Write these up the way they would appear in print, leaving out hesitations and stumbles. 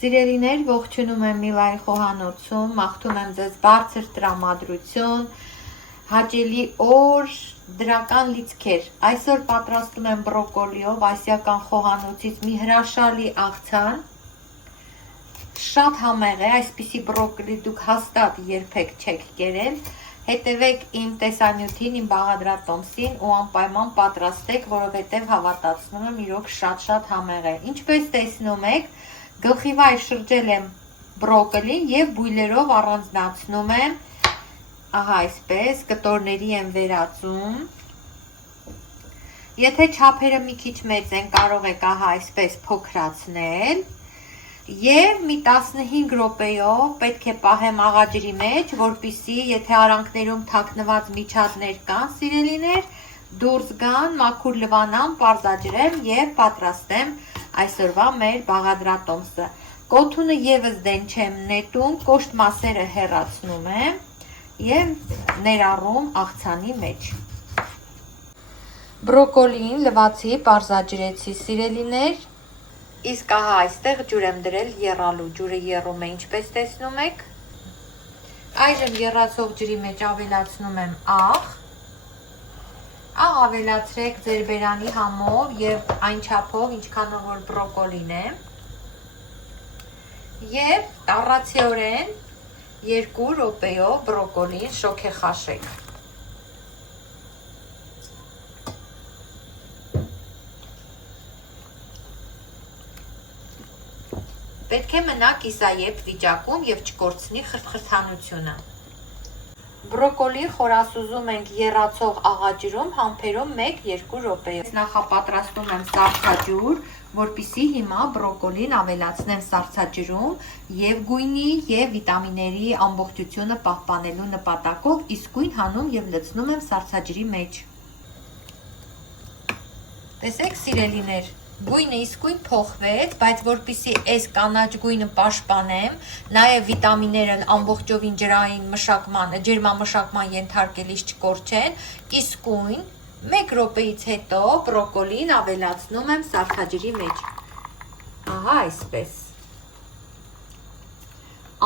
Սիրելիներ, ողջունում եմ Միլայի խոհանոցում, մաղթում եմ ձեզ բարձր տրամադրություն, հաճելի օր, դրական լիցքեր։ Այսօր պատրաստում եմ բրոկոլիով ասիական խոհանոցից մի հրաշալի աղցան։ Շատ համեղ է, այսպիսի բրոկոլի դուք հաստատ երբեք չեք կերել։ Հետևեք իմ տեսանյութին, իմ բաղադրատոմսին ու անպայման պատրաստեք, որովհետև հավատացնում եմ իրոք շատ համեղ է։ Ինչպես տեսնում եք, գլխիվայր շրջել եմ բրոկոլին և բույլերով առանձնացնում եմ, ահա այսպես, կտորների եմ վերածում։ Եթե չափերը մի քիչ մեծ են, կարող եք ահա այսպես փոքրացնել և մի 15 րոպեով պետք է պահեմ աղաջրի մեջ, որպեսզի եթե արանքներում թաքնված միջատներ կան, սիրելիներ, դուրս գան, մաքուր լվանան, պարզաջրեմ և պատրաստեմ այսօրվա մեր բաղադրատոմսը։ Կոթունը ևս դեն չեմ նետում, կոշտ մասերը հեռացնում եմ և ներառում աղցանի մեջ։ Բրոկոլին լվացի, պարզաջրեցի, սիրելիներ, իսկ ահա այստեղ ջուր եմ դրել եռալու, ջուրը եռում է, ինչպես տեսնում եք։ Այժմ եռացող ջրի մեջ ավելացնում եմ աղ ավելացրեք ձեր բերանի համով և այն չափով, ինչքանով որ բրոկոլին է, և տառացիորեն 2 րոպեով բրոկոլին շոգեխաշեք։ Պետք է մնա կիսաեպ վիճակում և չկորցնի խրթխրթանությունը։ Բրոկոլի խորասուզում ենք եռացող աղաջրում համբերում 1-2 րոպեով։ Նախապատրաստում եմ սառցաջուր, որպեսզի հիմա բրոկոլին ավելացնեմ սառցաջրում և գույնի և վիտամինների ամբողջությունը պահպանելու նպատակով իսկույն հանում և լցնում եմ սառցաջրի մեջ։ Տեսեք սիրելիներ, գույնը իսկույն փոխվեց, բայց որպեսզի այս կանաչ գույնը պաշտպանեմ, նաև վիտամինները ամբողջովին ջերմամշակման ենթարկելիս չկորչեն, իսկույն 1 րոպեից հետո բրոկոլին ավելացնում եմ սառցաջրի մեջ։ Ահա այսպես։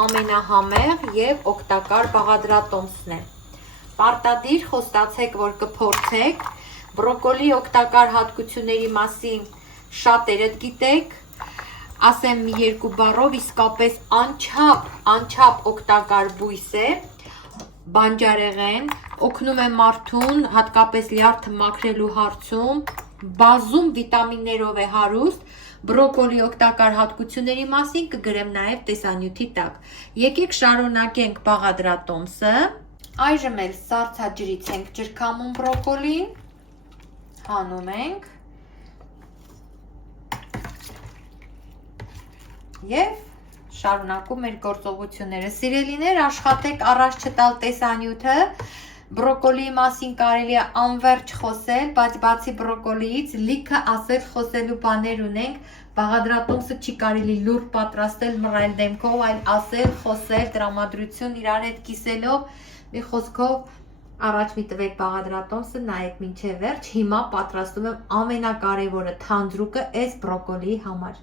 Ամենահամեղ և օգտակար բաղադրատոմսն է։ Պարտադիր խոստացեք, որ կփորձեք, բրոկոլի օգտակար հատկությունների մասին շատերդ գիտեք, ասեմ մի 2 բառով, իսկապես անչափ օգտակար բույս է, բանջարեղեն, օգնում է մարդուն հատկապես լյարդը մաքրելու հարցում, բազում վիտամիններով է հարուստ, բրոկոլի օգտակար հատկությունների մասին կգրեմ նաև տեսանյութի տակ։ Եկեք շարունակենք բաղադրատոմսը, այժմ էլ սառցաջրից ենք ջրքամում բրոկոլին, հանում ենք և շարունակում մեր գործողությունները։ Սիրելիներ, աշխատեք առաջ չտալ տեսանյութը, բրոկոլիի մասին կարելի է անվերջ խոսել, բայց բացի բրոկոլիից լիքը ասել խոսելու բաներ ունենք, բաղադրատոմսը չի կարելի լուռ պատրաստել մռայլ դեմքով, այլ ասել, խոսել, տրամադրություն իրար հետ կիսելով, մի խոսքով առաջ մի տվեք բաղադրատոմսը, նայեք մինչև վերջ, հիմա պատրաստում եմ ամենակարևորը թանձրուկը այս բրոկոլիի համար։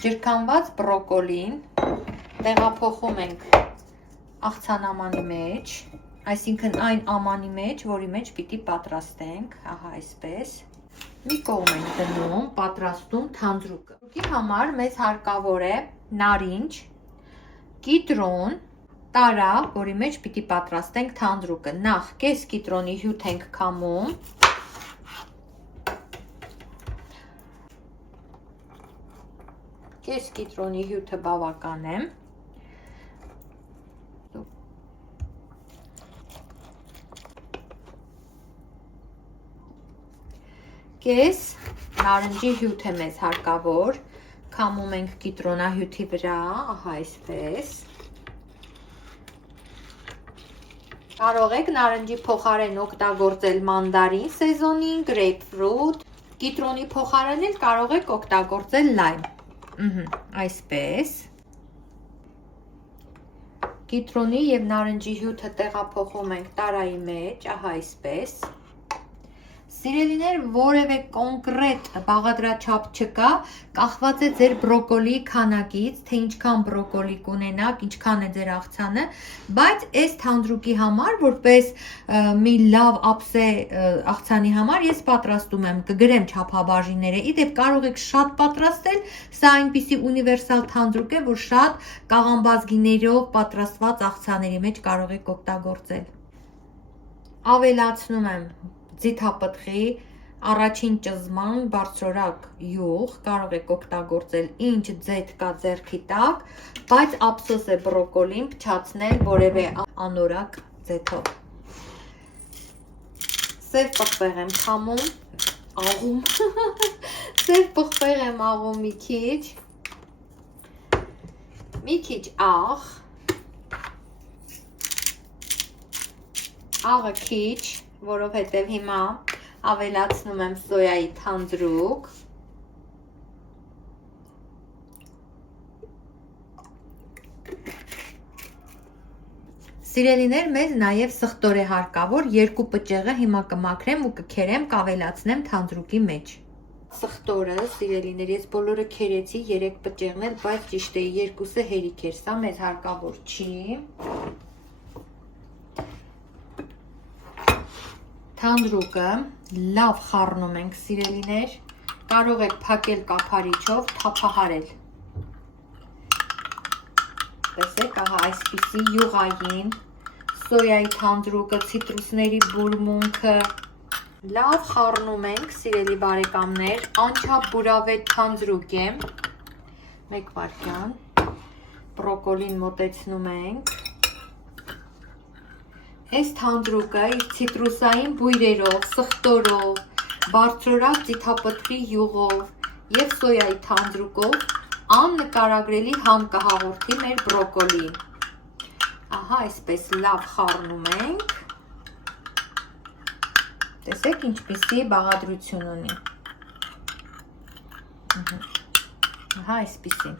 Ջրքամված բրոկոլին տեղափոխում ենք աղցանամանի մեջ, այսինքն այն ամանի մեջ, որի մեջ պիտի պատրաստենք, ահա այսպես, մի կողմ ենք դնում, պատրաստում թանձրուկը։ Թանձրուկի համար մեզ հարկավոր է նարինջ, կիտրոն, տարա, որի մեջ պիտի պատրաստենք թանձրուկը։ Նախ կես կիտրոնի հյութ ենք քամում, կես կիտրոնի հյութը բավական է, կես նարնջի հյութ է մեզ հարկավոր, քամում ենք կիտրոնահյութի վրա, ահա այսպես։ Կարող եք նարնջի փոխարեն օգտագործել մանդարին սեզոնին, գրեյփֆրութ, կիտրոնի փոխարեն էլ կարող եք օգտագործել լայմ։ Այսպես։ Կիտրոնի և նարնջի հյութը տեղափոխում ենք տարայի մեջ, ահա այսպես։ Սիրելիներ, որևէ կոնկրետ բաղադրաչափ չկա, կախված է ձեր բրոկոլիի քանակից, թե ինչքան բրոկոլի կունենաք, ինչքան է ձեր աղցանը, բայց այս թանձրուկի համար, որպես մի լավ ափսե աղցանի համար, ես պատրաստում եմ, կգրեմ չափաբաժինները, իդեպ կարող եք շատ պատրաստել, սա այնպիսի ունիվերսալ թանձրուկ է, որ շատ կաղամբազգիներով պատրաստված աղցաների մեջ կարող եք օգտագործել։ Ավելացնում եմ ձիթապտղի առաջին ճզման բարձրորակ յուղ, կարող եք օգտագործել ինչ ձեթ կա ձեռքի տակ, բայց ափսոս է բրոկոլին փչացնել որևէ անորակ ձեթով։ Սև պղպեղ եմ քամում, աղում, սև պղպեղ եմ աղում մի քիչ աղ, աղը քիչ, որովհետև հիմա ավելացնում եմ սոյայի թանձրուկ, Սիրելիներ, մեզ նաև սխտոր է հարկավոր, 2 պճեղը հիմա կմաքրեմ ու կքերեմ, կավելացնեմ թանձրուկի մեջ։ Սխտորը, սիրելիներ, ես բոլորը քերեցի, 3 պճեղն էլ, բայց ճիշտ է, 2-ը հերիք էր, սա մեզ հարկավոր չի։ Թանձրուկը լավ խառնում ենք, սիրելիներ, կարող եք փակել կափարիչով, թափահարել։ Տեսեք, ահա այսպիսի յուղային, սոյայի թանձրուկը, ցիտրուսների բուրմունքը, լավ խառնում ենք, սիրելի բարեկամներ, անչափ բուրավետ թանձրուկ է, 1 վայրկյան, բրոկոլին մոտեցնում ենք, այս թանձրուկը իր ցիտրուսային բույրերով, սխտորով, բարձրորակ ձիթապտղի յուղով և սոյայի թանձրուկով աննկարագրելի համ կհաղորդի մեր բրոկոլիին։ Ահա այսպես լավ խառնում ենք, տեսեք ինչպիսի բաղադրություն ունի, ահա այսպիսի,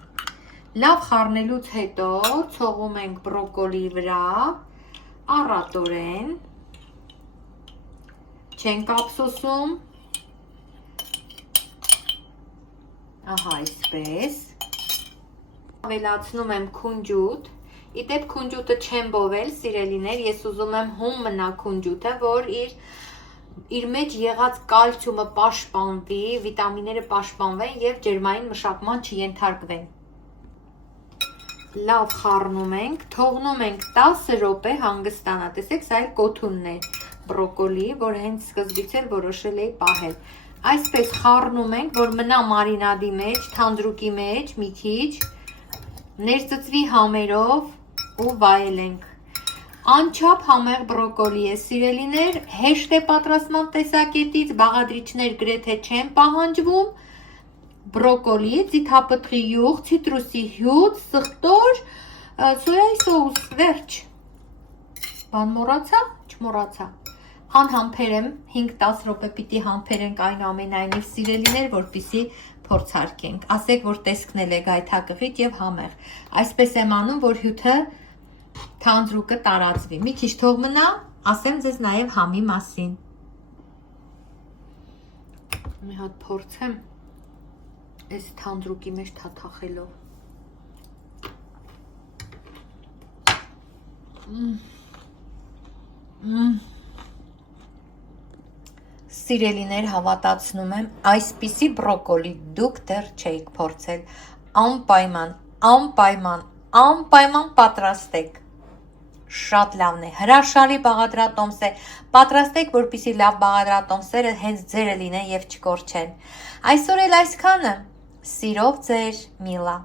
լավ խառնելուց հետո ցողում ենք բրոկոլի վրա, առատորեն, չենք ափսոսում, ահա այսպես, ավելացնում եմ քունջուտ, իդեպ քունջուտը չեմ բովել, սիրելիներ, ես ուզում եմ հում մնա քունջուտը, որ իր մեջ եղած կալցիումը պաշտպանվի, վիտամինները պաշտպանվեն և ջերմային մշակման չենթարկվեն։ Լավ խառնում ենք, թողնում ենք 10 րոպե հանգստանա, տեսեք, սա էլ կոթունն է բրոկոլի, որ հենց սկզբից էլ որոշել էի պահել։ Այսպես խառնում ենք, որ մնա մարինադի մեջ, թանձրուկի մեջ, մի քիչ, ներծծվի համերով ու վայելենք։ Անչափ համեղ բրոկոլի է, սիրելիներ, հեշտ է պատրաստման տեսակետից, բաղադրիչներ գրեթե չեն պահանջվում, բրոկոլի, ձիթապտղի յուղ, ցիտրուսի հյութ, սխտոր, սոյայի սոուս, վերջ։ Բան մոռացա, չմոռացա։ Անհամբեր եմ, 5-10 րոպե պիտի համբերենք այնուամենայնիվ, սիրելիներ, որպեսզի փորձարկենք։ Ասեք, որ տեսքն էլ է գայթակղիչ և համեղ։ Այսպես եմ անում, որ հյութը թանձրուկը տարածվի։ Մի քիչ թող մնա, ասեմ ձեզ նաև համի մասին։ Մի հատ փորձեմ այս թանձրուկի մեջ թաթախելով։ Սիրելիներ, հավատացնում եմ, այսպիսի բրոկոլի դուք դեռ չէիք փորձել, անպայման պատրաստեք, շատ լավն է, հրաշալի բաղադրատոմս է, պատրաստեք, որպեսզի լավ բաղադրատոմսերը հենց ձերը լինեն և չկորչեն։ Այսօր էլ այսքանը, սիրով ձեր Միլա։